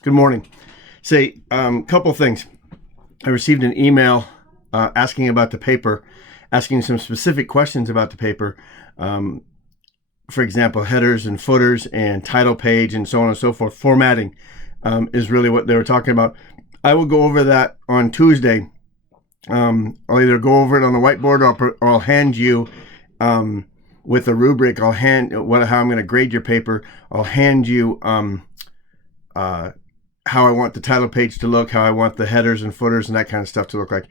Good morning. Say, couple things. I received an email asking about the paper, asking some specific questions about the paper. For example, headers and footers and title page and so on and so forth. Formatting is really what they were talking about. I will go over that on Tuesday. I'll either go over it on the whiteboard or I'll hand you with a rubric. How I'm going to grade your paper. I'll hand you how I want the title page to look, how I want the headers and footers and that kind of stuff to look like.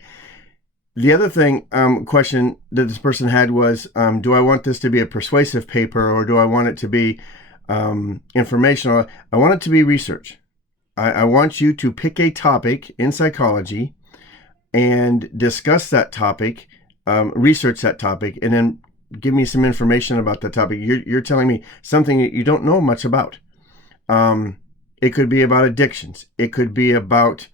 The other thing, question that this person had was, do I want this to be a persuasive paper or do I want it to be informational? I want it to be research. I want you to pick a topic in psychology and discuss that topic, research that topic, and then give me some information about that topic. You're telling me something that you don't know much about. It could be about addictions. It could be about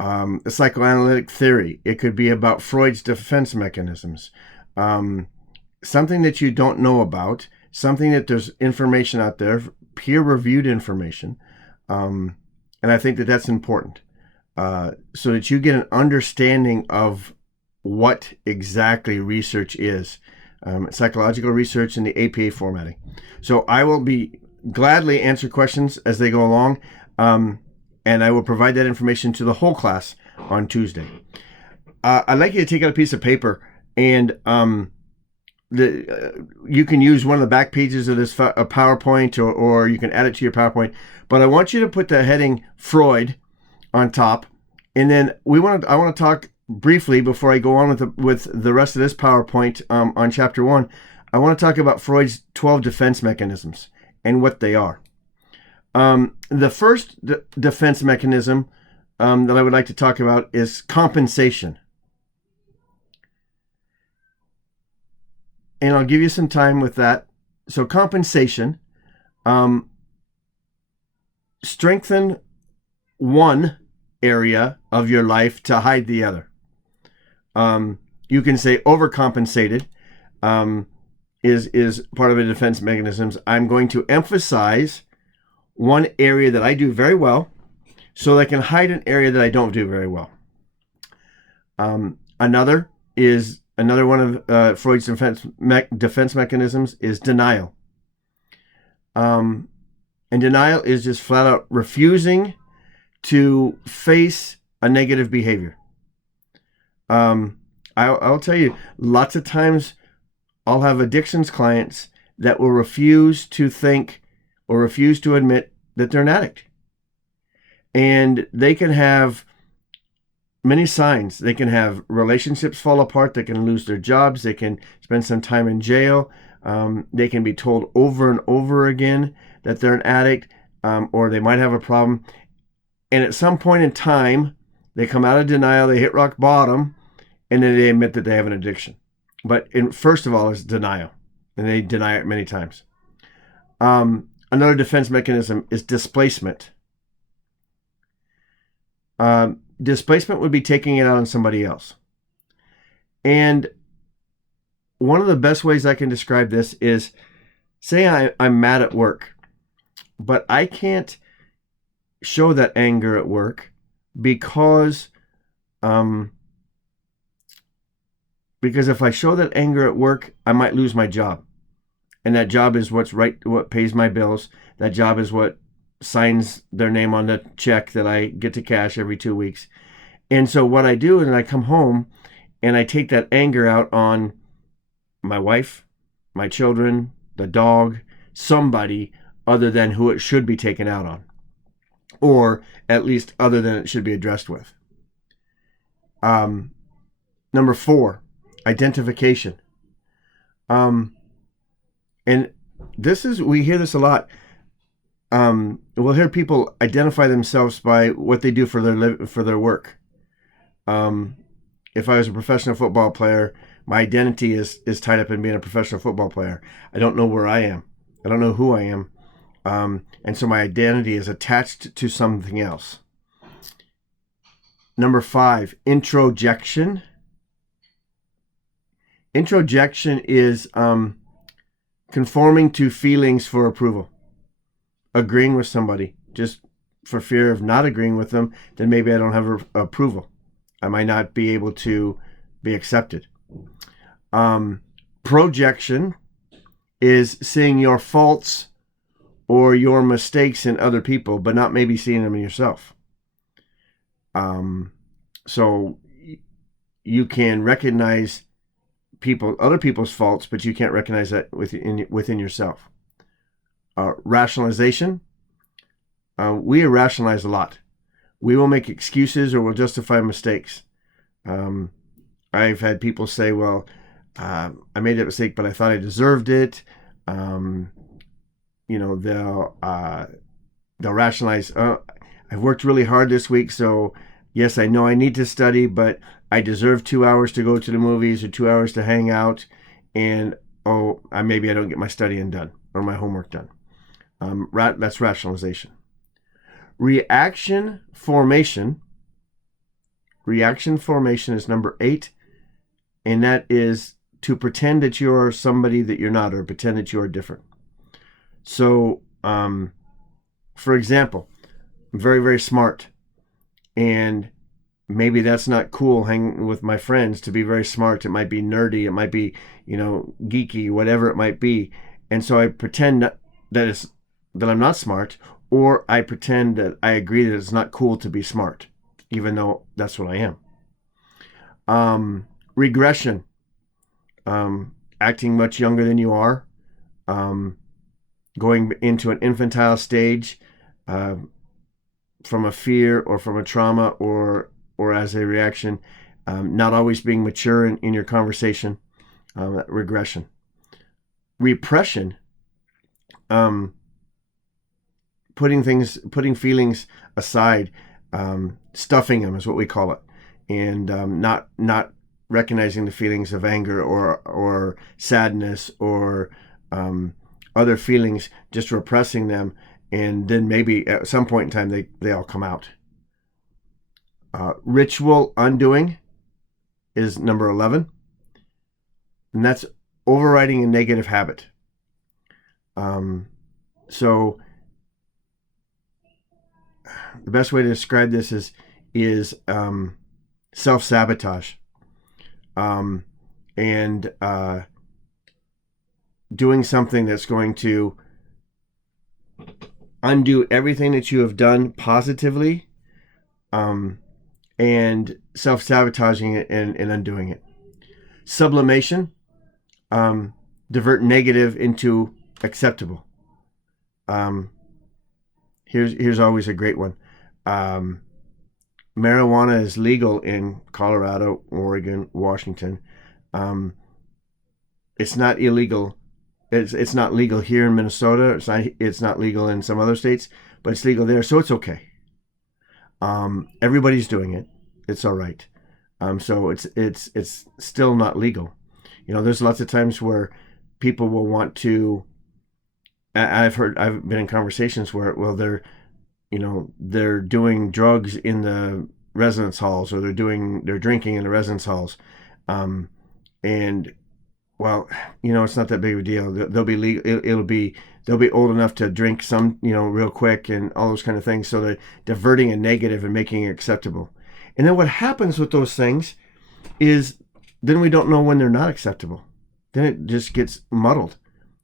the psychoanalytic theory. It could be about Freud's defense mechanisms. Something that you don't know about, something that there's information out there, peer-reviewed information. And I think that that's important so that you get an understanding of what exactly research is, psychological research in the APA formatting. So I will be gladly answer questions as they go along, and I will provide that information to the whole class on Tuesday. I'd like you to take out a piece of paper, and you can use one of the back pages of this PowerPoint, or you can add it to your PowerPoint. But I want you to put the heading Freud on top, and then I want to talk briefly before I go on with the rest of this PowerPoint on Chapter 1. I want to talk about Freud's 12 defense mechanisms and what they are. The first defense mechanism that I would like to talk about is compensation. And I'll give you some time with that. So compensation, strengthen one area of your life to hide the other. You can say overcompensated. Is part of the defense mechanisms. I'm going to emphasize one area that I do very well so that I can hide an area that I don't do very well. Another one of Freud's defense mechanisms is denial. And denial is just flat out refusing to face a negative behavior. I'll tell you, lots of times I'll have addictions clients that will refuse to think or refuse to admit that they're an addict. And they can have many signs. They can have relationships fall apart. They can lose their jobs. They can spend some time in jail. They can be told over and over again that they're an addict, or they might have a problem. And at some point in time, they come out of denial, they hit rock bottom, and then they admit that they have an addiction. But first of all, is denial, and they deny it many times. Another defense mechanism is displacement. Displacement would be taking it out on somebody else. And one of the best ways I can describe this is, say I'm mad at work, but I can't show that anger at work because if I show that anger at work, I might lose my job. And that job is what pays my bills. That job is what signs their name on the check that I get to cash every 2 weeks. And so what I do is I come home and I take that anger out on my wife, my children, the dog, somebody other than who it should be taken out on. Or at least other than it should be addressed with. Number 4. Identification. And we hear this a lot. We'll hear people identify themselves by what they do for their work. If I was a professional football player, my identity is tied up in being a professional football player. I don't know where I am. I don't know who I am. And so my identity is attached to something else. Number 5, introjection. Introjection is conforming to feelings for approval. Agreeing with somebody. Just for fear of not agreeing with them, then maybe I don't have approval. I might not be able to be accepted. Projection is seeing your faults or your mistakes in other people, but not maybe seeing them in yourself. So you can recognize other people's faults, but you can't recognize that within yourself. Rationalization. We rationalize a lot. We will make excuses or we'll justify mistakes. I've had people say, well, I made that mistake, but I thought I deserved it. They'll rationalize, I've worked really hard this week, so yes, I know I need to study, but I deserve 2 hours to go to the movies or 2 hours to hang out, and maybe I don't get my studying done or my homework done. That's rationalization. Reaction formation. Reaction formation is number 8, and that is to pretend that you're somebody that you're not, or pretend that you are different. So, for example, I'm very, very smart, and maybe that's not cool hanging with my friends to be very smart. It might be nerdy, it might be, geeky, whatever it might be. And so I pretend that I'm not smart, or I pretend that I agree that it's not cool to be smart, even though that's what I am. Regression, acting much younger than you are, going into an infantile stage, from a fear or from a trauma or as a reaction, not always being mature in your conversation, regression. Repression, putting feelings aside, stuffing them is what we call it, and not recognizing the feelings of anger or sadness or other feelings, just repressing them, and then maybe at some point in time they all come out. Ritual undoing is number 11, and that's overriding a negative habit. So the best way to describe this is self-sabotage, and doing something that's going to undo everything that you have done positively, and self-sabotaging it and undoing it. Sublimation, divert negative into acceptable. Here's always a great one. Marijuana is legal in Colorado, Oregon, Washington. It's not illegal. It's not legal here in Minnesota. It's not legal in some other states, but it's legal there, so it's okay. Everybody's doing it. It's all right. So it's still not legal. There's lots of times where people will want to. I've been in conversations where, well, they're doing drugs in the residence halls, or they're drinking in the residence halls, and well, it's not that big of a deal. They'll be legal. They'll be old enough to drink some, real quick, and all those kind of things. So they're diverting a negative and making it acceptable. And then what happens with those things is then we don't know when they're not acceptable. Then it just gets muddled.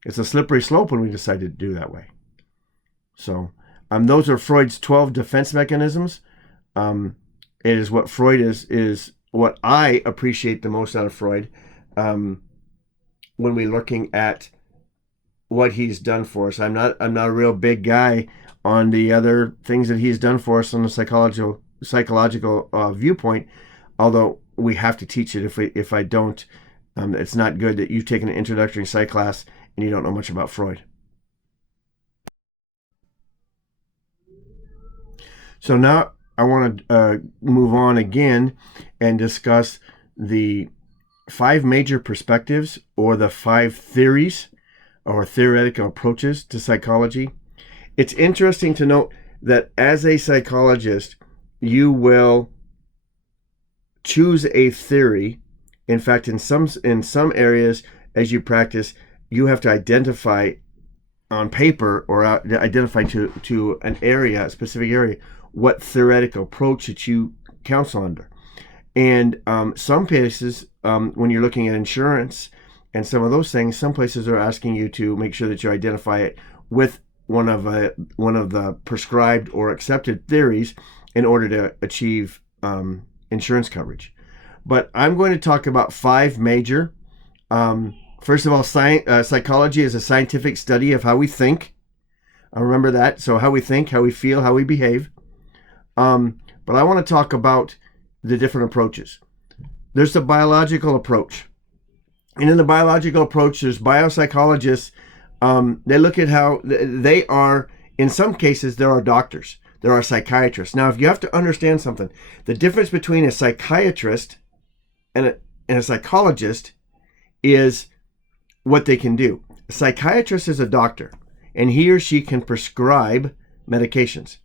It's a slippery slope when we decide to do that way. So those are Freud's 12 defense mechanisms. It is what Freud is what I appreciate the most out of Freud, when we're looking at what he's done for us. I'm not a real big guy on the other things that he's done for us on the psychological viewpoint, although we have to teach it. If I don't, it's not good that you've taken an introductory psych class and you don't know much about Freud. So now I want to move on again and discuss the 5 major perspectives, or the 5 theories or theoretical approaches to psychology. It's interesting to note that as a psychologist, you will choose a theory. In fact, in some areas, as you practice, you have to identify on paper or identify to an area, a specific area, what theoretical approach that you counsel under. And some places, when you're looking at insurance and some of those things, some places are asking you to make sure that you identify it with one of the prescribed or accepted theories in order to achieve insurance coverage. But I'm going to talk about 5 major. First of all, psychology is a scientific study of how we think. Remember that. So how we think, how we feel, how we behave. But I want to talk about the different approaches. There's the biological approach. And in the biological approach, there's biopsychologists. They look at how they are, in some cases, there are doctors. There are psychiatrists. Now, if you have to understand something, the difference between a psychiatrist and a psychologist is what they can do. A psychiatrist is a doctor, and he or she can prescribe medications.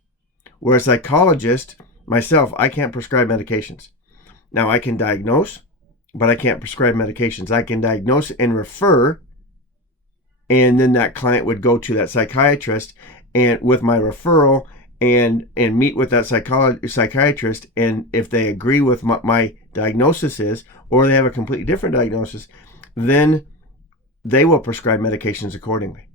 Whereas a psychologist, myself, I can't prescribe medications. Now, I can diagnose, but I can't prescribe medications. I can diagnose and refer, and then that client would go to that psychiatrist and with my referral and meet with that psychiatrist, and if they agree with my diagnosis is, or they have a completely different diagnosis, then they will prescribe medications accordingly.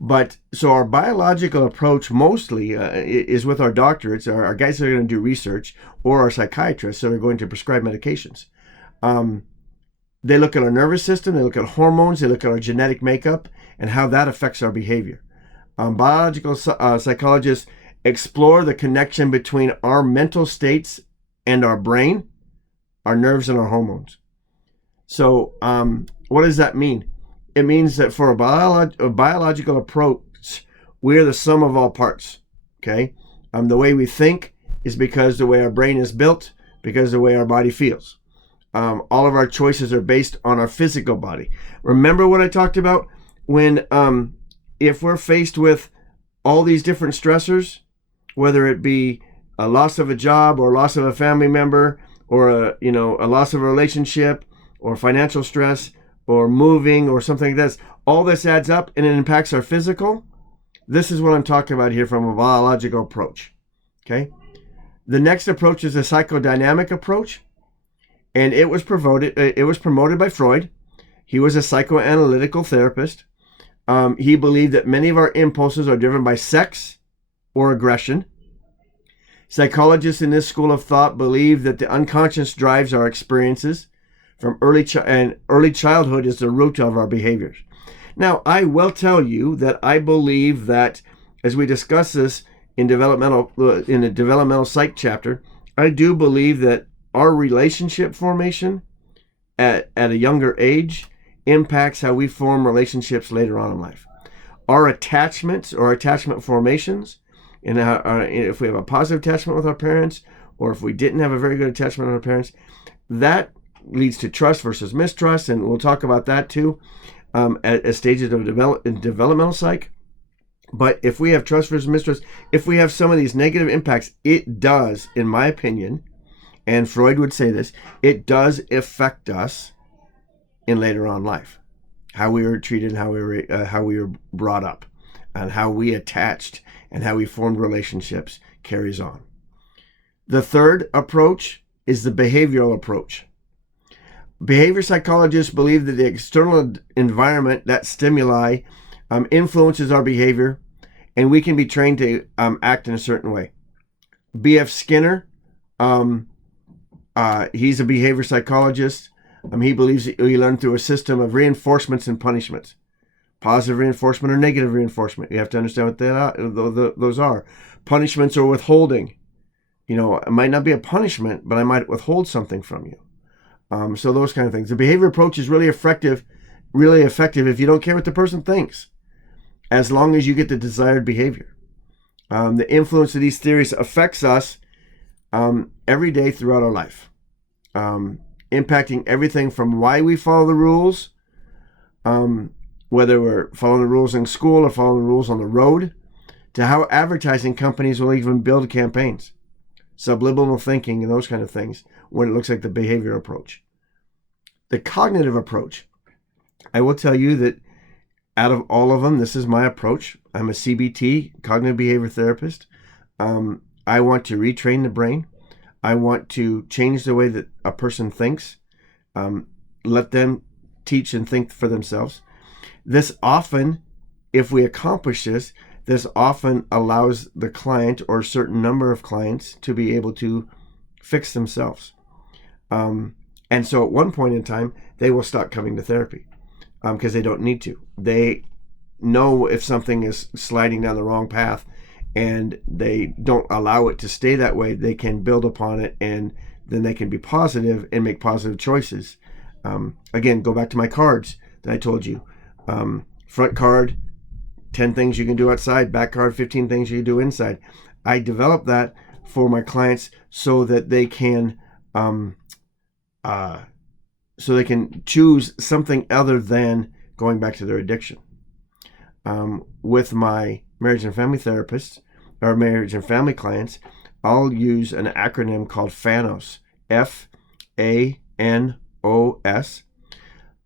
But so our biological approach mostly is with our doctor. It's our guys that are going to do research, or our psychiatrists that are going to prescribe medications. They look at our nervous system, they look at hormones, they look at our genetic makeup and how that affects our behavior. Biological psychologists explore the connection between our mental states and our brain, our nerves, and our hormones. So what does that mean? It means that for a biological approach, we're the sum of all parts. Okay? The way we think is because the way our brain is built, because the way our body feels. All of our choices are based on our physical body. Remember what I talked about when if we're faced with all these different stressors, whether it be a loss of a job or loss of a family member, or a loss of a relationship, or financial stress, or moving, or something like this, all this adds up and it impacts our physical. This is what I'm talking about here from a biological approach. Okay. The next approach is a psychodynamic approach, and it was promoted by Freud. He was a psychoanalytical therapist. He believed that many of our impulses are driven by sex or aggression. Psychologists in this school of thought believe that the unconscious drives our experiences from early childhood is the root of our behaviors. Now, I will tell you that I believe that, as we discuss this in the developmental psych chapter, I do believe that our relationship formation at a younger age impacts how we form relationships later on in life. Our attachments or attachment formations, and if we have a positive attachment with our parents, or if we didn't have a very good attachment with our parents, that leads to trust versus mistrust, and we'll talk about that too at stages of developmental psych. But if we have trust versus mistrust, if we have some of these negative impacts, it does, in my opinion, and Freud would say this, it does affect us in later on life, how we were treated, how we were brought up, and how we attached and how we formed relationships carries on. The third approach is the behavioral approach. Behavior psychologists believe that the external environment, that stimuli, influences our behavior, and we can be trained to act in a certain way. B.F. Skinner, he's a behavior psychologist. He believes we learn through a system of reinforcements and punishments. Positive reinforcement or negative reinforcement. You have to understand what those are. Punishments or withholding. It might not be a punishment, but I might withhold something from you. So those kind of things. The behavior approach is really effective if you don't care what the person thinks, as long as you get the desired behavior. The influence of these theories affects us every day throughout our life, impacting everything from why we follow the rules, whether we're following the rules in school or following the rules on the road, to how advertising companies will even build campaigns, subliminal thinking and those kind of things, when it looks like the behavior approach. The cognitive approach, I will tell you that Out of all of them, this is my approach. I'm a CBT, cognitive behavior therapist. I want to retrain the brain. I want to change the way that a person thinks. Let them teach and think for themselves. This often, if we accomplish this, this often allows the client or a certain number of clients to be able to fix themselves. And so at one point in time, they will stop coming to therapy because they don't need to. They know if something is sliding down the wrong path and they don't allow it to stay that way, they can build upon it, and then they can be positive and make positive choices. Again, go back to my cards that I told you. Front card, 10 things you can do outside. Back card, 15 things you can do inside. I developed that for my clients so that they can choose something other than going back to their addiction. With my marriage and family therapists or marriage and family clients, I'll use an acronym called FANOS, FANOS.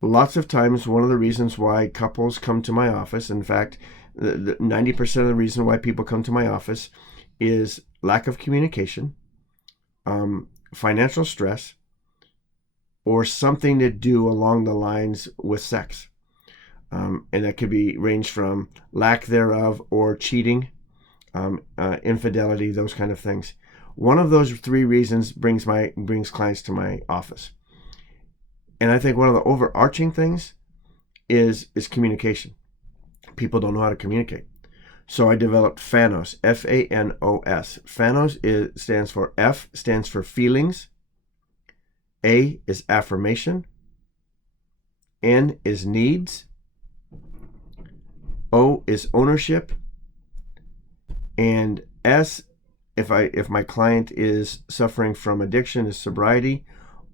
Lots of times, one of the reasons why couples come to my office, in fact, 90% of the reason why people come to my office is lack of communication, financial stress, or something to do along the lines with sex. And that could be range from lack thereof or cheating, infidelity, those kind of things. One of those three reasons brings clients to my office. And I think one of the overarching things is communication. People don't know how to communicate. So I developed FANOS, FANOS. FANOS stands for F, stands for feelings. A is affirmation. N is needs. O is ownership. And S, if my client is suffering from addiction, is sobriety.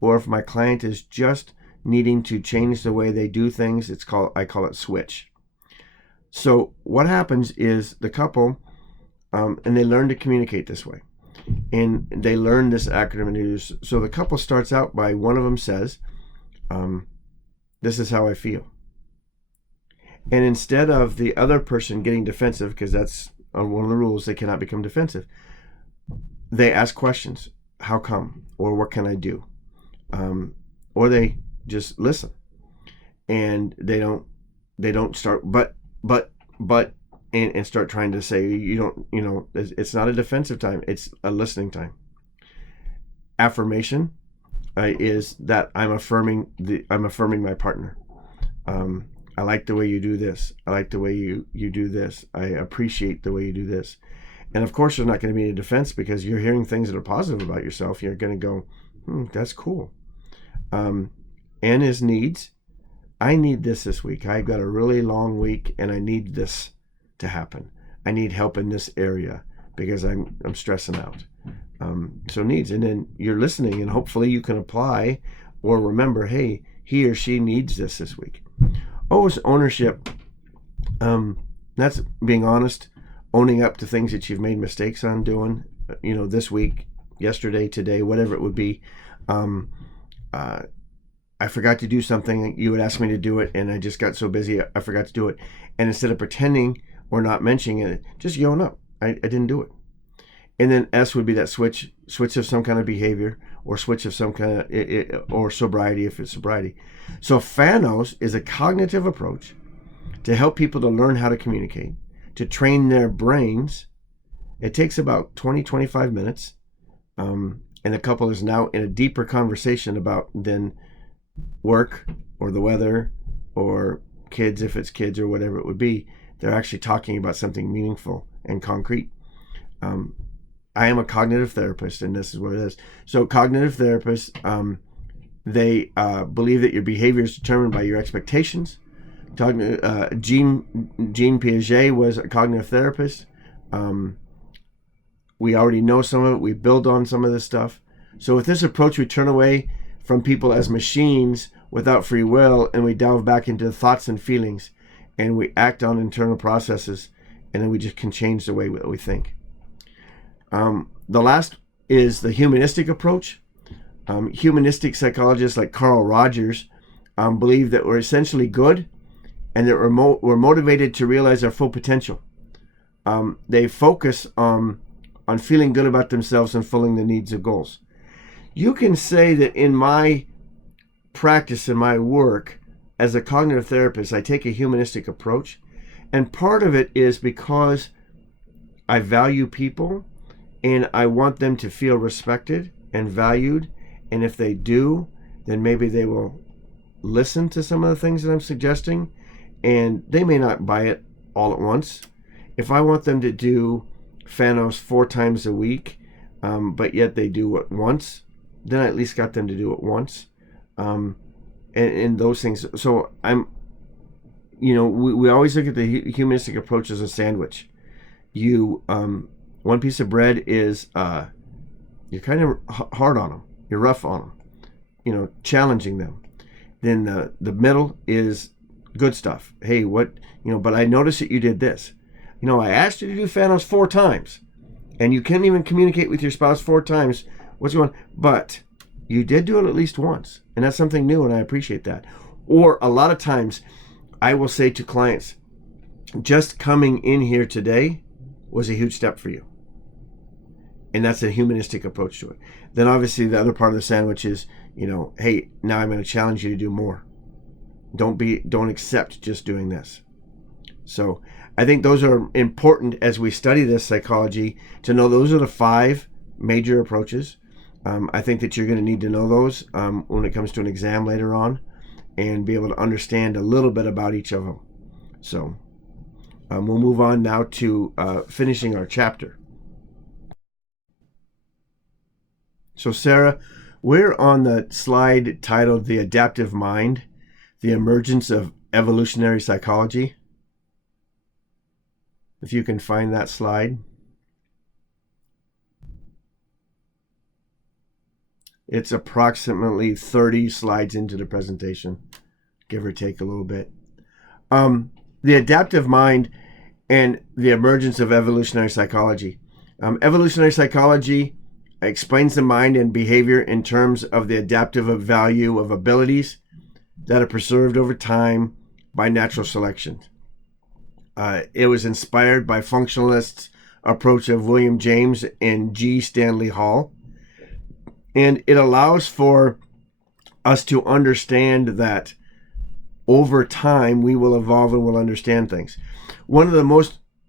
Or if my client is just needing to change the way they do things, I call it switch. So what happens is the couple, and they learn to communicate this way. And they learn this acronym. So the couple starts out by, one of them says, this is how I feel. And instead of the other person getting defensive, because that's one of the rules, they cannot become defensive, they ask questions. How come? Or what can I do? Or they just listen, and they don't start and start trying to say, it's not a defensive time, it's a listening time. Affirmation is that I'm affirming my partner. I like the way you do this. I like the way you do this. I appreciate the way you do this. And of course, there's not going to be any defense because you're hearing things that are positive about yourself. You're going to go, that's cool. N is needs. I need this week. I've got a really long week and I need this to happen. I need help in this area because I'm stressing out. So needs. And then you're listening, and hopefully you can apply or remember, hey, he or she needs this week. O is ownership. That's being honest, owning up to things that you've made mistakes on doing, this week, yesterday, today, whatever it would be. I forgot to do something. You would ask me to do it, and I just got so busy, I forgot to do it. And instead of pretending or not mentioning it, just own up. I didn't do it. And then S would be that switch of some kind of behavior, or switch of some kind of, or sobriety if it's sobriety. So FANOS is a cognitive approach to help people to learn how to communicate, to train their brains. It takes about 20-25 minutes. And the couple is now in a deeper conversation about then work or the weather or kids, if it's kids or whatever it would be. They're actually talking about something meaningful and concrete. I am a cognitive therapist, and this is what it is. So cognitive therapists, they believe that your behavior is determined by your expectations. Jean Piaget was a cognitive therapist. We already know some of it. We build on some of this stuff. So with this approach, we turn away from people as machines without free will, and we delve back into the thoughts and feelings, and we act on internal processes, and then we just can change the way that we think. The last is the humanistic approach. Humanistic psychologists like Carl Rogers believe that we're essentially good and that we're motivated to realize our full potential. They focus on feeling good about themselves and fulfilling the needs and goals. You can say that in my practice, in my work as a cognitive therapist, I take a humanistic approach. And part of it is because I value people and I want them to feel respected and valued. And if they do, then maybe they will listen to some of the things that I'm suggesting, and they may not buy it all at once. If I want them to do Fanos 4 times a week, but yet they do it once, then I at least got them to do it once. And those things. So we always look at the humanistic approach as a sandwich. One piece of bread is, you're kind of hard on them. You're rough on them, challenging them. Then the middle is good stuff. Hey, but I noticed that you did this. I asked you to do Fanos 4 times, and you can't even communicate with your spouse 4 times. What's going on? But you did do it at least once, and that's something new, and I appreciate that. Or a lot of times, I will say to clients, just coming in here today was a huge step for you. And that's a humanistic approach to it. Then obviously the other part of the sandwich is, hey, now I'm going to challenge you to do more. Don't accept just doing this. So I think those are important as we study this psychology, to know those are the 5 major approaches. I think that you're going to need to know those when it comes to an exam later on, and be able to understand a little bit about each of them. So we'll move on now to finishing our chapter. So Sarah, we're on the slide titled The Adaptive Mind, the Emergence of Evolutionary Psychology. If you can find that slide. It's approximately 30 slides into the presentation, give or take a little bit. The adaptive mind and the emergence of evolutionary psychology. Evolutionary psychology explains the mind and behavior in terms of the adaptive value of abilities that are preserved over time by natural selection. It was inspired by functionalists' approach of William James and G. Stanley Hall. And it allows for us to understand that over time we will evolve and will understand things. One of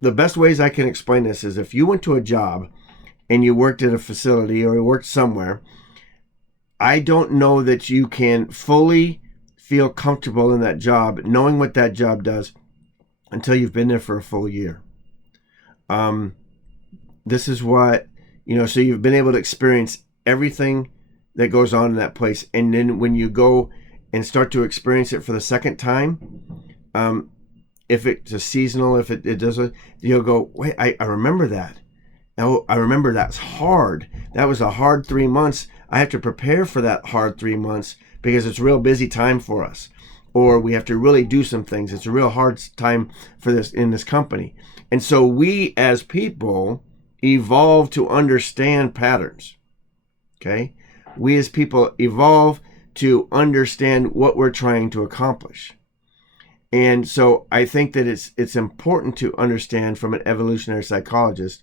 the best ways I can explain this is, if you went to a job and you worked at a facility or you worked somewhere, I don't know that you can fully feel comfortable in that job, knowing what that job does, until you've been there for a full year. This is what, so you've been able to experience everything that goes on in that place. And then when you go and start to experience it for the second time, if it's a seasonal, if it doesn't, you'll go, wait, I remember that. Oh, I remember that's hard. That was a hard 3 months. I have to prepare for that hard 3 months because it's a real busy time for us. Or we have to really do some things. It's a real hard time for this in this company. And so we as people evolve to understand patterns. Okay? We as people evolve to understand what we're trying to accomplish. And so I think that it's important to understand from an evolutionary psychologist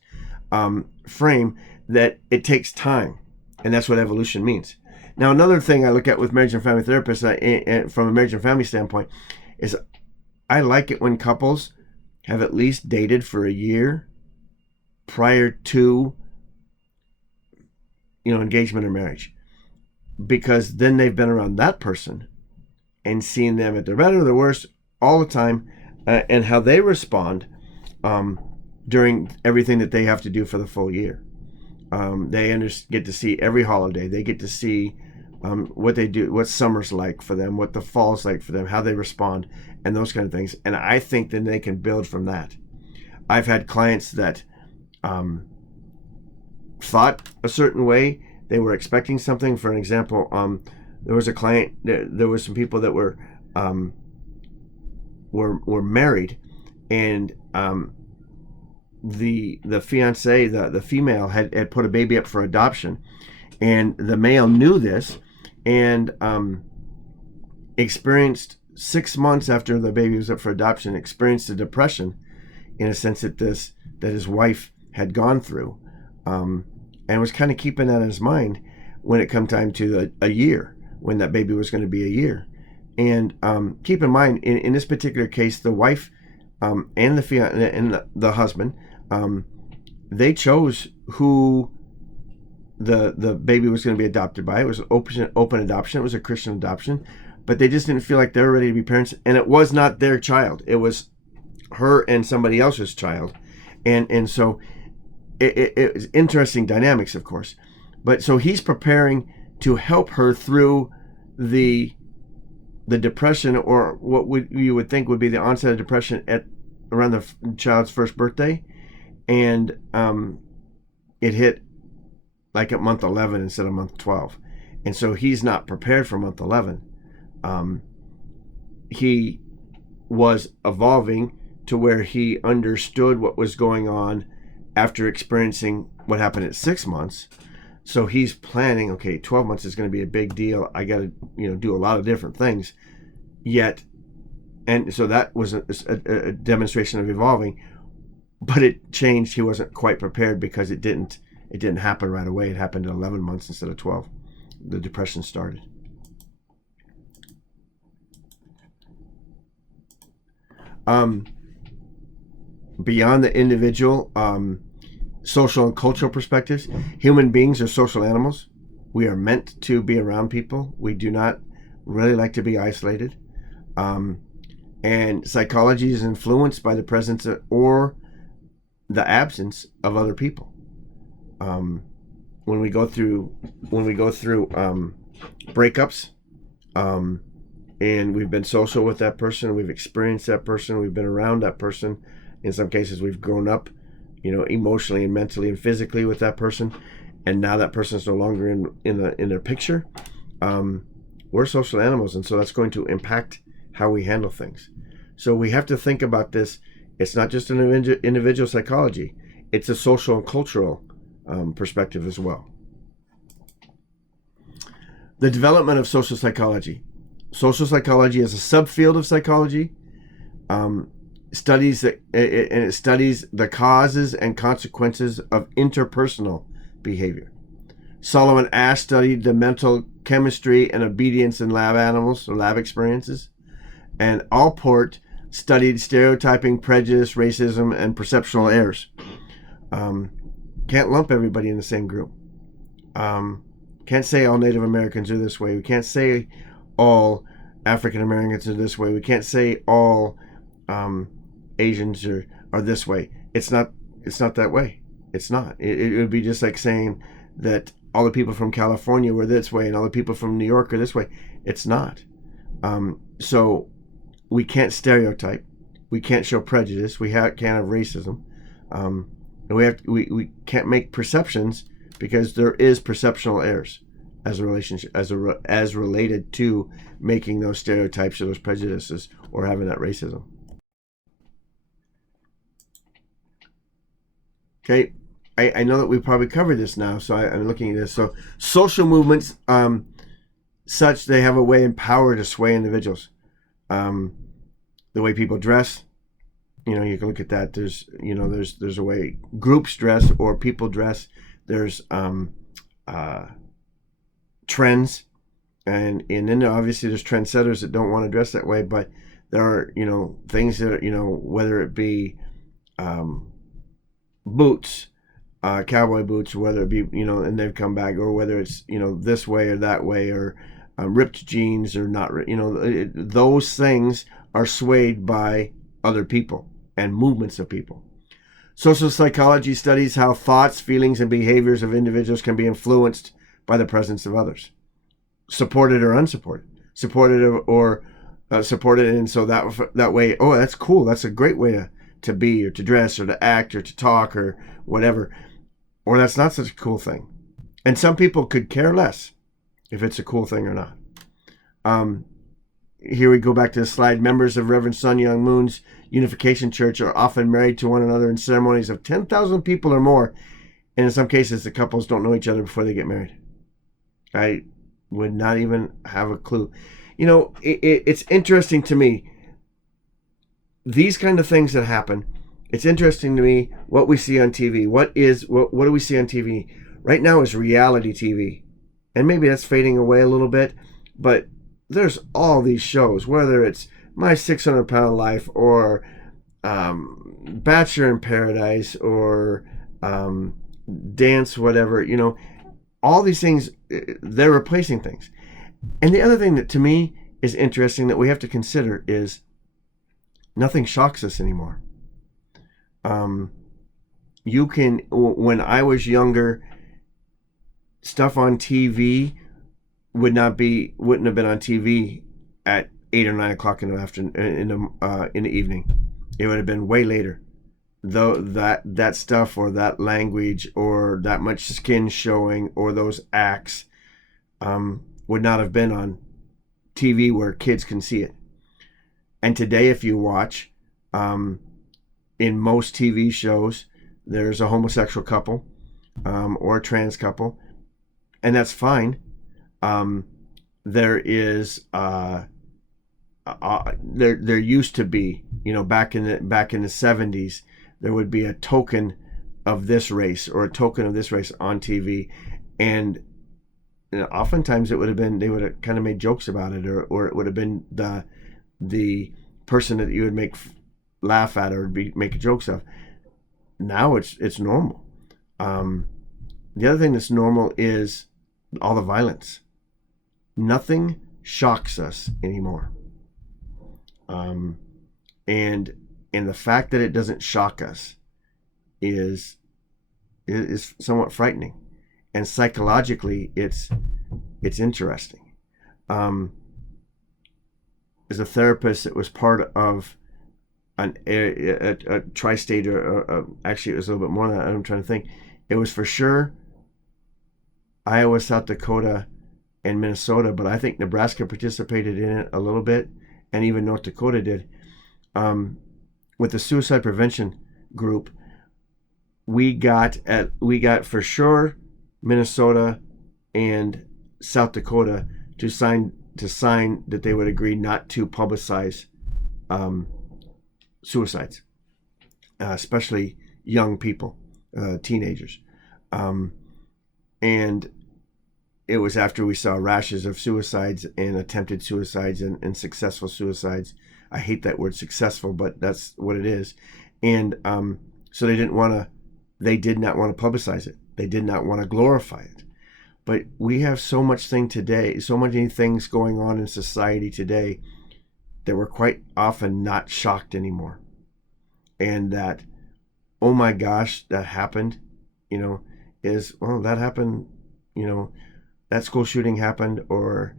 frame that it takes time. And that's what evolution means. Now, another thing I look at with marriage and family therapists, from a marriage and family standpoint, is I like it when couples have at least dated for a year prior to, engagement or marriage, because then they've been around that person and seen them at their better or their worst all the time, and how they respond during everything that they have to do for the full year. They get to see every holiday. They get to see what they do, what summer's like for them, what the fall's like for them, how they respond, and those kind of things. And I think then they can build from that. I've had clients that thought a certain way. They were expecting something. For an example, there was a client. There was some people that were married, and the fiance, the female had put a baby up for adoption, and the male knew this and experienced 6 months after the baby was up for adoption, experienced a depression in a sense that his wife had gone through, and was kind of keeping that in his mind when it come time to a year, when that baby was going to be a year. And keep in mind, in this particular case, the wife and the husband, they chose who the baby was going to be adopted by. It was open adoption. It was a Christian adoption, but they just didn't feel like they were ready to be parents, and it was not their child. It was her and somebody else's child, and so it was interesting dynamics, of course. But so he's preparing to help her through the depression, or what you would think would be the onset of depression at around the child's first birthday, and it hit like at month 11 instead of month 12, and so he's not prepared for month 11. He was evolving to where he understood what was going on after experiencing what happened at 6 months. So he's planning, okay, 12 months is going to be a big deal. I got to, do a lot of different things yet. And so that was a demonstration of evolving, but it changed. He wasn't quite prepared because it didn't happen right away. It happened at 11 months instead of 12. The depression started. Beyond the individual, social and cultural perspectives, human beings are social animals. We are meant to be around people. We do not really like to be isolated. And psychology is influenced by the presence or the absence of other people. When we go through breakups, and we've been social with that person, we've experienced that person, we've been around that person. In some cases, we've grown up, emotionally and mentally and physically with that person, and now that person is no longer in their picture. We're social animals, and so that's going to impact how we handle things. So we have to think about this. It's not just an individual psychology; it's a social and cultural perspective as well. The development of social psychology. Social psychology is a subfield of psychology. Studies the causes and consequences of interpersonal behavior. Solomon Asch studied the mental chemistry and obedience in lab animals or lab experiences, and Allport studied stereotyping, prejudice, racism, and perceptual errors. Can't lump everybody in the same group. Can't say all Native Americans are this way. We can't say all African Americans are this way. We can't say all Asians are this way. It's not that way. It's not. It would be just like saying that all the people from California were this way and all the people from New York are this way. It's not. So we can't stereotype. We can't show prejudice. We can't have racism. And we can't make perceptions, because there is perceptual errors as a relationship as related to making those stereotypes or those prejudices or having that racism. Okay, I know that we probably covered this now, so I'm looking at this. So social movements, such they have a way and power to sway individuals. The way people dress, you can look at that. There's a way groups dress or people dress. There's trends, and then obviously there's trendsetters that don't want to dress that way, but there are things that whether it be boots, cowboy boots, whether it be and they've come back, or whether it's this way or that way, or ripped jeans or not, those things are swayed by other people and movements of people. Social psychology studies how thoughts, feelings, and behaviors of individuals can be influenced by the presence of others, supported or unsupported, supported or supported, and so that way, oh, that's cool, that's a great way to be or to dress or to act or to talk or whatever, or that's not such a cool thing. And some people could care less if it's a cool thing or not. Here we go back to the slide. Members of Reverend Sun Young Moon's Unification Church are often married to one another in ceremonies of 10,000 people or more, and in some cases the couples don't know each other before they get married. I would not even have a clue. it's interesting to me. These kind of things that happen, it's interesting to me what we see on TV. What do we see on TV? Right now is reality TV. And maybe that's fading away a little bit, but there's all these shows, whether it's My 600-Pound Life or Bachelor in Paradise or Dance, whatever, all these things, they're replacing things. And the other thing that to me is interesting that we have to consider is nothing shocks us anymore. When I was younger, stuff on TV wouldn't have been on TV at 8 or 9 o'clock in the afternoon, in the evening. It would have been way later. Though that stuff or that language or that much skin showing or those acts would not have been on TV where kids can see it. And today, if you watch, in most TV shows, there's a homosexual couple or a trans couple, and that's fine. There is there used to be, back in the 70s, there would be a token of this race or a token of this race on TV, and oftentimes they would have kind of made jokes about it, or it would have been the person that you would laugh at or make jokes of. Now it's normal. The other thing that's normal is all the violence. Nothing shocks us anymore. And the fact that it doesn't shock us is somewhat frightening. And psychologically, it's interesting. As a therapist that was part of a tri-state, or actually it was a little bit more than that. I'm trying to think. It was for sure Iowa, South Dakota, and Minnesota, but I think Nebraska participated in it a little bit, and even North Dakota did. With the suicide prevention group, we got for sure Minnesota and South Dakota to sign that they would agree not to publicize suicides, especially young people, teenagers. And it was after we saw rashes of suicides and attempted suicides and successful suicides. I hate that word successful, but that's what it is. And so they did not want to publicize it. They did not want to glorify it. But we have so many things going on in society today that we're quite often not shocked anymore. And that, oh my gosh, that happened, that happened, that school shooting happened, or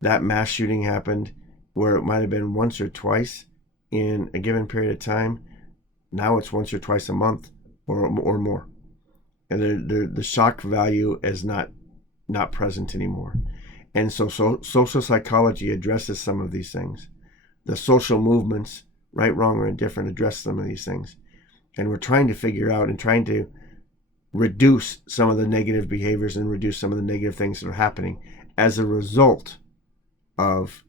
that mass shooting happened, where it might have been once or twice in a given period of time. Now it's once or twice a month or more. And the shock value is not present anymore. And so social psychology addresses some of these things. The social movements, right, wrong, or indifferent, address some of these things. And we're trying to figure out and trying to reduce some of the negative behaviors and reduce some of the negative things that are happening as a result of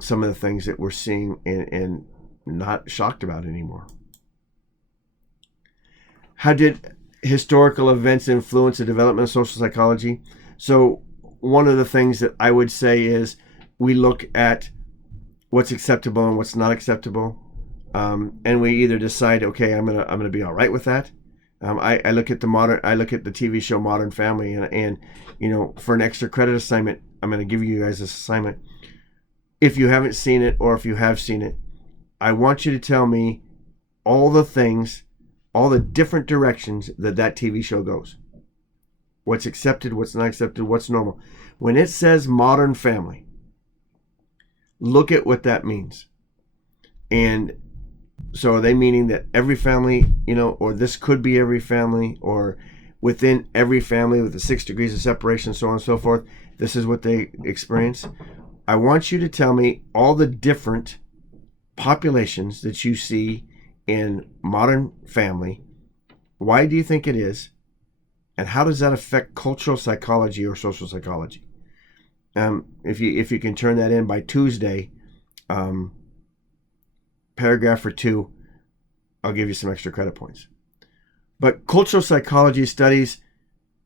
some of the things that we're seeing and not shocked about anymore. How did historical events influence the development of social psychology? So one of the things that I would say is we look at what's acceptable and what's not acceptable, and we either decide, okay, I'm gonna be all right with that. I look at the TV show Modern Family, and for an extra credit assignment, I'm gonna give you guys this assignment. If you haven't seen it, or if you have seen it, I want you to tell me all the different directions that TV show goes. What's accepted, what's not accepted, what's normal. When it says Modern Family, look at what that means. And so are they meaning that every family, or this could be every family, or within every family with the 6 degrees of separation, so on and so forth, this is what they experience? I want you to tell me all the different populations that you see in Modern Family. Why do you think it is? And how does that affect cultural psychology or social psychology? if you can turn that in by Tuesday, paragraph or two, I'll give you some extra credit points. But cultural psychology studies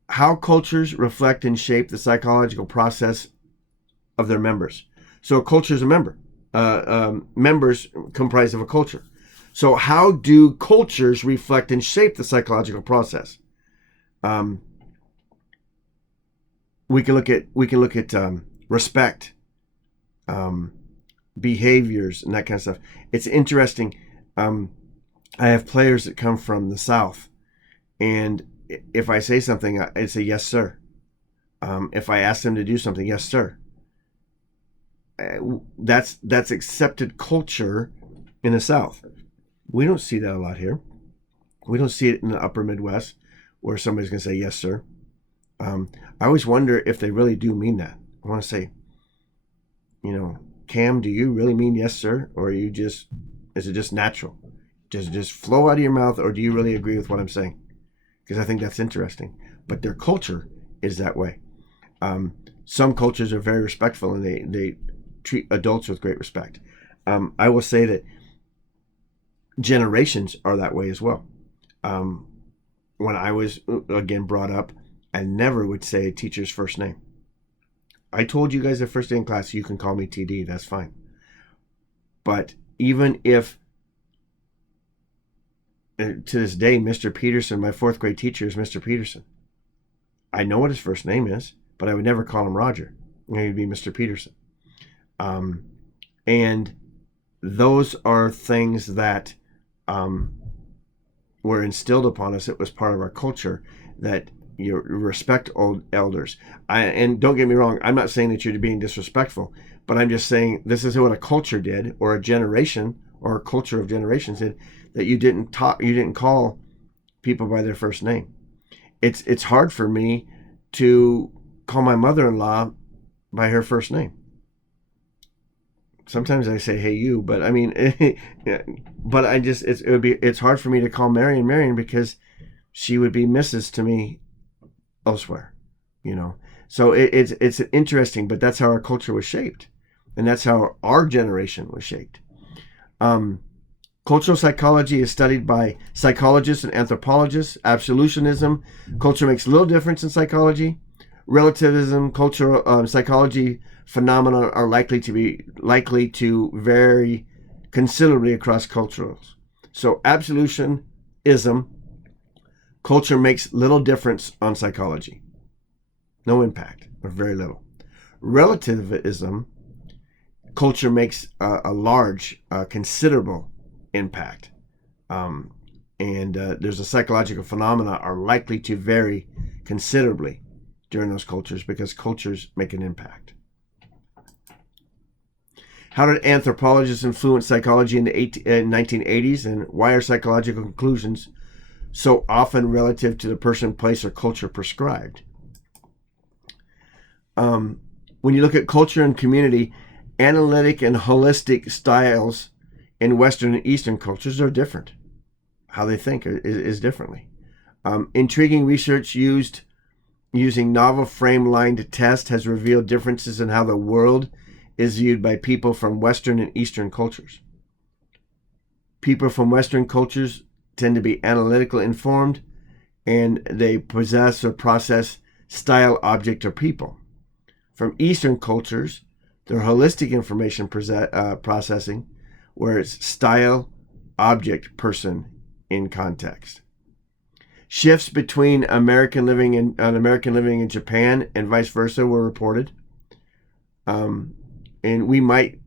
how cultures reflect and shape the psychological process of their members. So a culture is a member. Members comprise of a culture. So how do cultures reflect and shape the psychological process? We can look at respect, behaviors, and that kind of stuff. It's interesting. I have players that come from the South, and if I say something, I say yes, sir. If I ask them to do something, yes, sir. That's accepted culture in the South. We don't see that a lot here. We don't see it in the upper Midwest where somebody's going to say yes, sir. I always wonder if they really do mean that. I want to say, Cam, do you really mean yes, sir? Or is it just natural? Does it just flow out of your mouth, or do you really agree with what I'm saying? Because I think that's interesting. But their culture is that way. Some cultures are very respectful, and they treat adults with great respect. I will say that generations are that way as well. When I was, again, brought up, I never would say a teacher's first name. I told you guys the first day in class, you can call me TD, that's fine. But even if, to this day, Mr. Peterson, my fourth grade teacher is Mr. Peterson. I know what his first name is, but I would never call him Roger. It would be Mr. Peterson. And those are things that were instilled upon us. It was part of our culture that you respect old elders. And don't get me wrong, I'm not saying that you're being disrespectful, but I'm just saying this is what a culture did, or a generation, or a culture of generations did, that you didn't call people by their first name. It's hard for me to call my mother-in-law by her first name. Sometimes I say, hey, you, but I mean, but it's hard for me to call Marion because she would be Mrs. to me elsewhere, So it's interesting, but that's how our culture was shaped. And that's how our generation was shaped. Cultural psychology is studied by psychologists and anthropologists. Absolutionism, culture makes little difference in psychology. Relativism, cultural psychology phenomena are likely to vary considerably across cultures. So absolutionism, culture makes little difference on psychology. No impact, or very little. Relativism, culture makes a large, considerable impact. And there's a psychological phenomena are likely to vary considerably during those cultures because cultures make an impact. How did anthropologists influence psychology in the 1980s, and why are psychological conclusions so often relative to the person, place, or culture prescribed? When you look at culture and community, analytic and holistic styles in Western and Eastern cultures are different. How they think is differently. Intriguing research using novel frame-lined tests has revealed differences in how the world is viewed by people from Western and Eastern cultures. People from Western cultures tend to be analytically informed, and they possess or process style, object, or people. From Eastern cultures, their holistic information processing, where it's style, object, person, in context. Shifts between American living in Japan and vice versa were reported. And we might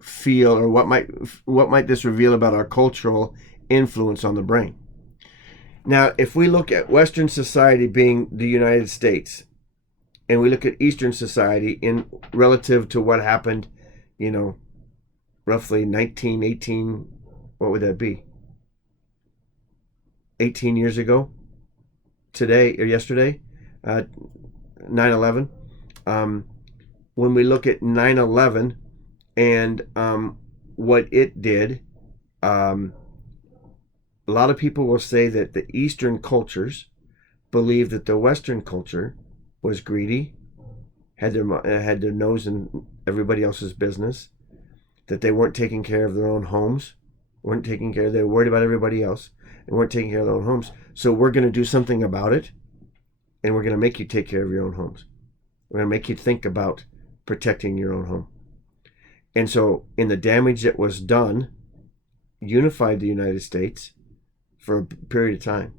feel, or what might this reveal about our cultural influence on the brain? Now, if we look at Western society being the United States, and we look at Eastern society in relative to what happened, roughly 1918, what would that be? 18 years ago, today or yesterday, 9/11. When we look at 9/11 and what it did, a lot of people will say that the Eastern cultures believe that the Western culture was greedy, had their nose in everybody else's business, that they weren't taking care of their own homes, they were worried about everybody else, and weren't taking care of their own homes. So we're going to do something about it, and we're going to make you take care of your own homes. We're going to make you think about protecting your own home. And so, in the damage that was done, unified the United States for a period of time.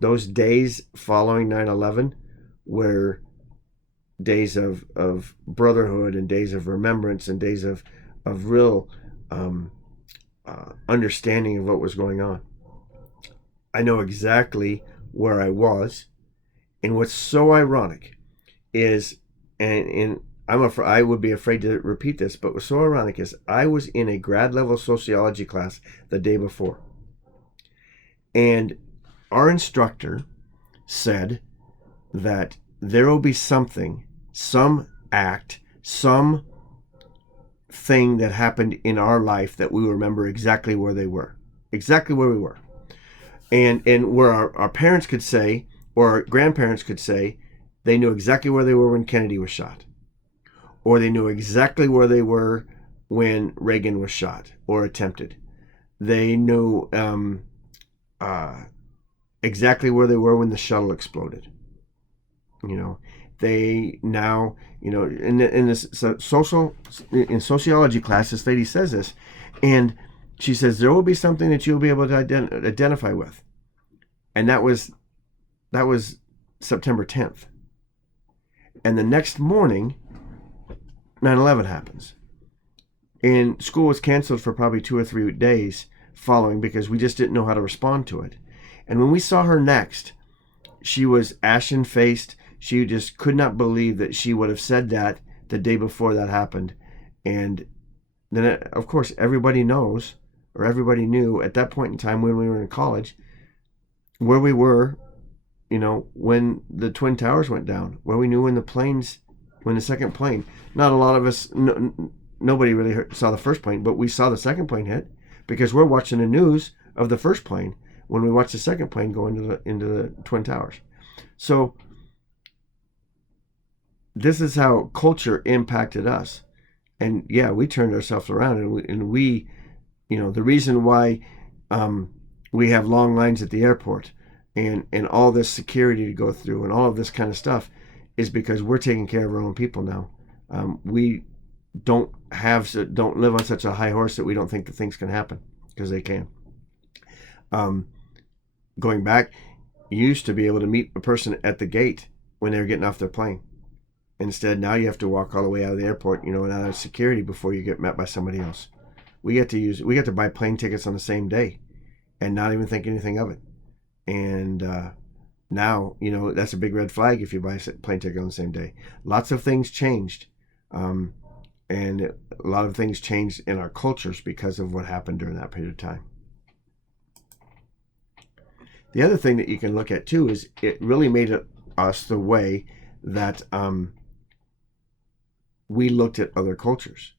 Those days following 9/11 were days of brotherhood and days of remembrance and days of real understanding of what was going on. I know exactly where I was, and what's so ironic is, and I would be afraid to repeat this, but what's so ironic is I was in a grad level sociology class the day before, and our instructor said that there will be something, some act, some thing that happened in our life that we remember exactly where we were, and where our parents could say, or our grandparents could say, they knew exactly where they were when Kennedy was shot, or they knew exactly where they were when Reagan was shot or attempted. They knew exactly where they were when the shuttle exploded. They now, in this in sociology class, this lady says this, and she says there will be something that you'll be able to identify with, and that was September 10th, and the next morning, 9/11 happens, and school was canceled for probably 2 or 3 days following because we just didn't know how to respond to it. And when we saw her next, she was ashen-faced. She just could not believe that she would have said that the day before that happened. And then, of course, everybody knows, or everybody knew at that point in time when we were in college, where we were, when the Twin Towers went down, where we knew when the second plane, not a lot of us, nobody really saw the first plane, but we saw the second plane hit because we're watching the news of the first plane when we watched the second plane go into the Twin Towers. So this is how culture impacted us. And yeah, we turned ourselves around, and we the reason why we have long lines at the airport and all this security to go through and all of this kind of stuff is because we're taking care of our own people now. We don't live on such a high horse that we don't think that things can happen, because they can. Going back, you used to be able to meet a person at the gate when they were getting off their plane. Instead, now you have to walk all the way out of the airport, and out of security before you get met by somebody else. We get to buy plane tickets on the same day and not even think anything of it. And now, that's a big red flag if you buy a plane ticket on the same day. Lots of things changed. And a lot of things changed in our cultures because of what happened during that period of time. The other thing that you can look at too is it really made us the way that we looked at other cultures.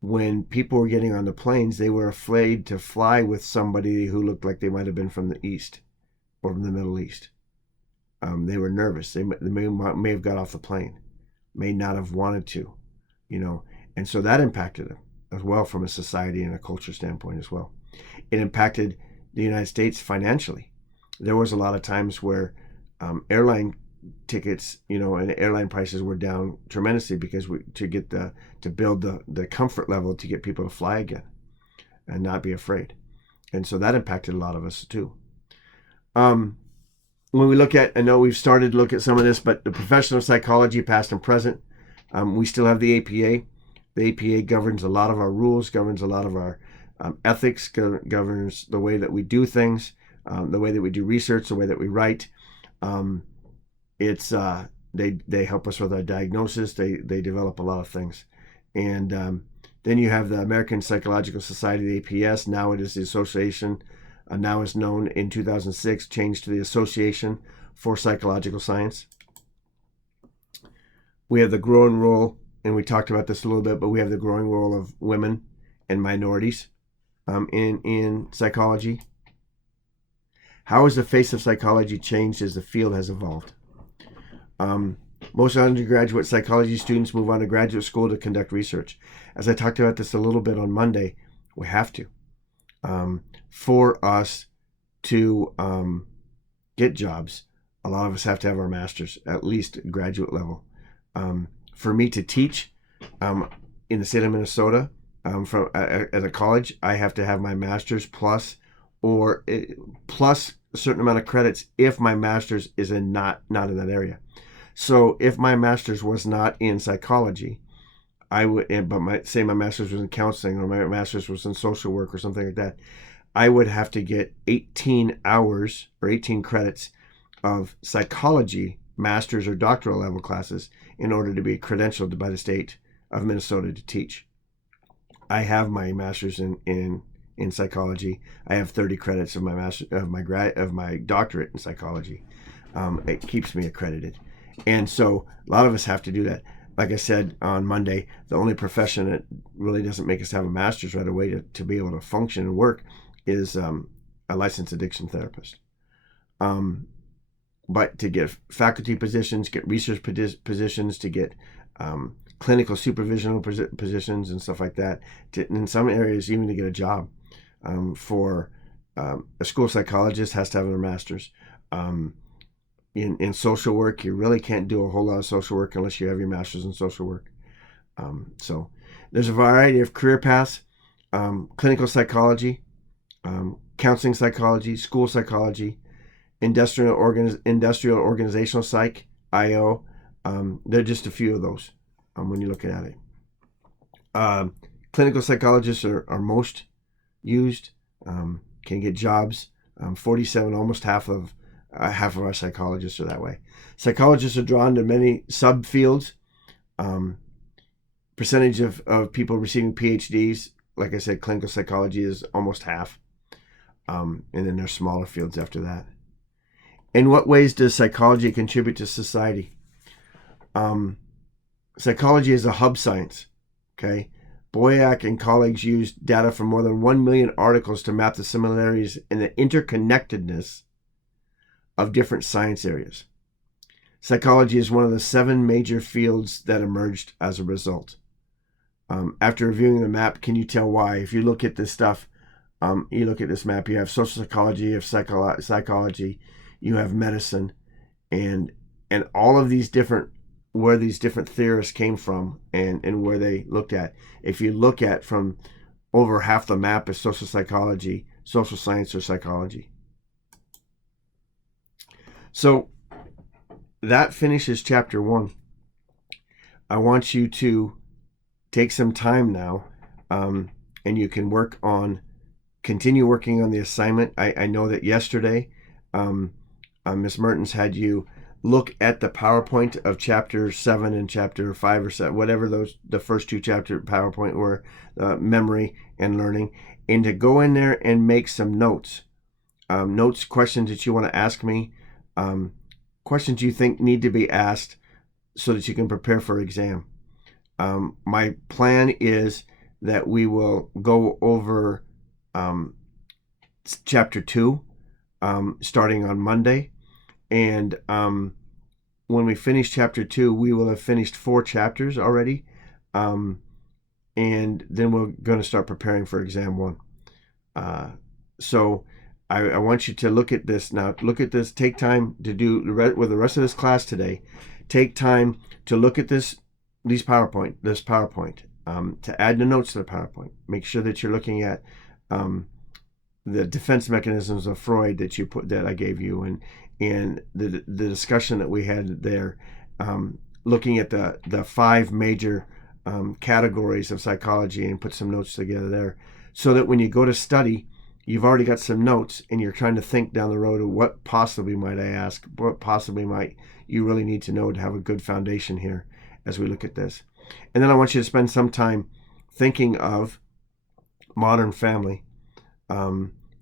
When people were getting on the planes, they were afraid to fly with somebody who looked like they might have been from the East or from the Middle East. They were nervous. They may have got off the plane, may not have wanted to, and so that impacted them as well from a society and a culture standpoint as well. It impacted the United States financially. There was a lot of times where airline tickets, and airline prices were down tremendously because to build the comfort level to get people to fly again and not be afraid. And so that impacted a lot of us too. When we look at, I know we've started to look at some of this, but the profession of psychology, past and present, we still have the APA. The APA governs a lot of our rules, governs a lot of our ethics, governs the way that we do things, the way that we do research, the way that we write. They help us with our diagnosis. They develop a lot of things. And then you have the American Psychological Society, the APS. Now it is the association. Now is known in 2006, changed to the Association for Psychological Science. We have the growing role, and we talked about this a little bit, but we have the growing role of women and minorities in psychology. How has the face of psychology changed as the field has evolved? Most undergraduate psychology students move on to graduate school to conduct research. As I talked about this a little bit on Monday, we have to. For us to get jobs, a lot of us have to have our master's, at least graduate level. For me to teach in the state of Minnesota at a college, I have to have my master's plus a certain amount of credits if my master's is not in that area. So if my master's was not in psychology, I would, but my master's was in counseling, or my master's was in social work or something like that, I would have to get 18 hours or 18 credits of psychology master's or doctoral level classes in order to be credentialed by the state of Minnesota to teach. I have my master's in psychology. I have 30 credits of my doctorate in psychology. It keeps me accredited. And so a lot of us have to do that. Like I said on Monday, the only profession that really doesn't make us have a master's right away to be able to function and work is a licensed addiction therapist. But to get faculty positions, get research positions, to get clinical supervisional positions and stuff like that, in some areas even to get a job. For a school psychologist has to have their master's. In social work, you really can't do a whole lot of social work unless you have your master's in social work. So there's a variety of career paths: clinical psychology, counseling psychology, school psychology, industrial organizational psych, IO. They're just a few of those when you're looking at it. Clinical psychologists are most used, can get jobs. 47, almost half of our psychologists are that way. Psychologists are drawn to many subfields. Percentage of people receiving PhDs, like I said, clinical psychology is almost half. And then there's smaller fields after that. In what ways does psychology contribute to society? Psychology is a hub science. Okay. Boyack and colleagues used data from more than 1 million articles to map the similarities and the interconnectedness of different science areas. Psychology is one of the 7 major fields that emerged as a result. After reviewing the map, can you tell why? If you look at this stuff, you look at this map, you have social psychology, you have psychology, you have medicine, and all of these different, where these different theorists came from and where they looked at. If you look at from over half the map is social psychology, social science, or psychology. So that finishes chapter 1. I want you to take some time now, and you can continue working on the assignment. I know that yesterday, Ms. Mertens had you look at the PowerPoint of chapter 7 and chapter 5 or 7, whatever the first 2 chapter PowerPoint were, memory and learning, and to go in there and make some notes. Questions that you want to ask me, questions you think need to be asked so that you can prepare for exam. My plan is that we will go over chapter 2 starting on Monday. And when we finish chapter 2, we will have finished 4 chapters already. And then we're going to start preparing for exam 1. So I want you to look at this now. Look at this. Take time to do with the rest of this class today. Take time to look at this PowerPoint, to add the notes to the PowerPoint. Make sure that you're looking at the defense mechanisms of Freud that I gave you, and the discussion that we had there, looking at the 5 major categories of psychology, and put some notes together there, so that when you go to study, you've already got some notes, and you're trying to think down the road of what possibly might I ask, what possibly might you really need to know to have a good foundation here as we look at this. And then I want you to spend some time thinking of Modern Family.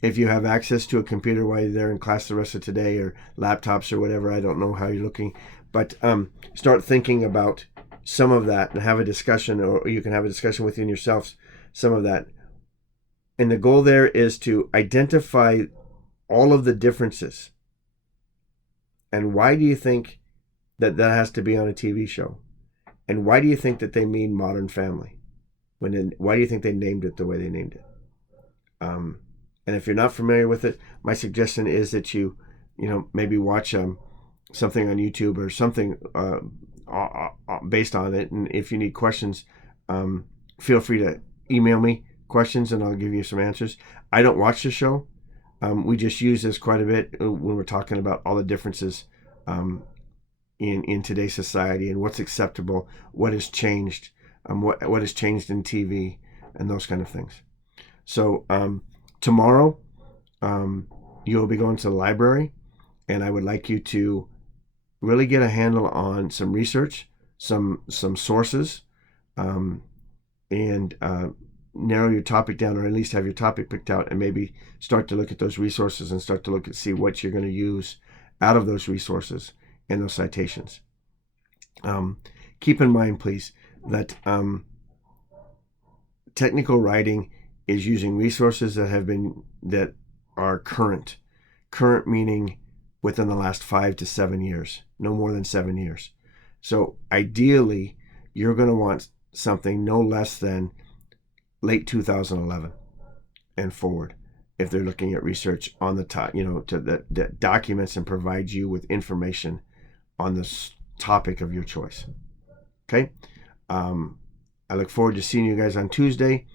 If you have access to a computer while you're there in class the rest of today, or laptops or whatever, I don't know how you're looking, but start thinking about some of that and have a discussion, or you can have a discussion within yourselves, some of that. And the goal there is to identify all of the differences. And why do you think that has to be on a TV show? And why do you think that they mean Modern Family? Why do you think they named it the way they named it? And if you're not familiar with it, my suggestion is that you maybe watch something on YouTube or something based on it. And if you need questions, feel free to email me questions and I'll give you some answers. I don't watch the show. We just use this quite a bit when we're talking about all the differences in today's society and what's acceptable, what has changed, what has changed in TV, and those kind of things. So tomorrow, you'll be going to the library, and I would like you to really get a handle on some research, some sources, and narrow your topic down, or at least have your topic picked out, and maybe start to look at those resources and start to look at see what you're going to use out of those resources and those citations. Keep in mind, please, that technical writing is using resources that are current meaning within the last 5 to 7 years, no more than 7 years. So ideally, you're going to want something no less than late 2011 and forward if they're looking at research on the top, that documents and provides you with information on this topic of your choice. Okay. I look forward to seeing you guys on Tuesday.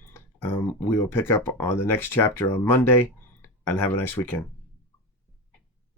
We will pick up on the next chapter on Monday, and have a nice weekend.